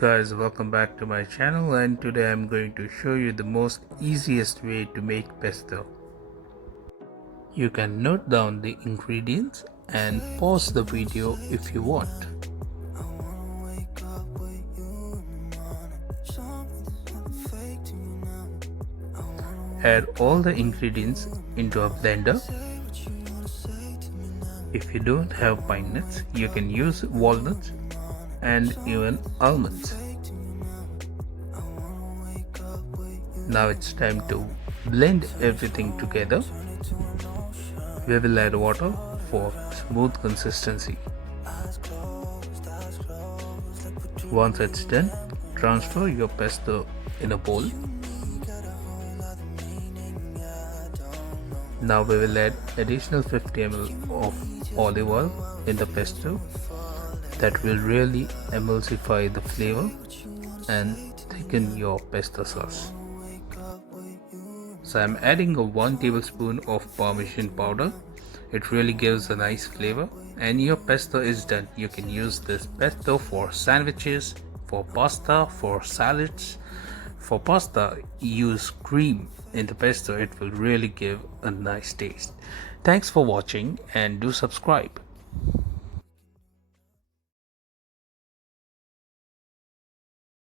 guys, welcome back to my channel, and today I'm going to show you the most easiest way to make pesto. You can note down the ingredients and pause the video if you want. Add all the ingredients into a blender. If you don't have pine nuts, you can use walnuts and even almonds. Now it's time to blend everything together. We will add water for smooth consistency. Once it's done, transfer your pesto in a bowl. Now we will add additional 50 ml of olive oil in the pesto. That will really emulsify the flavor and thicken your pesto sauce. So I'm adding a 1 tablespoon of Parmesan powder. It really gives a nice flavor, and your pesto is done. You can use this pesto for sandwiches, for pasta, for salads. For pasta, use cream in the pesto. It will really give a nice taste. Thanks for watching and do subscribe.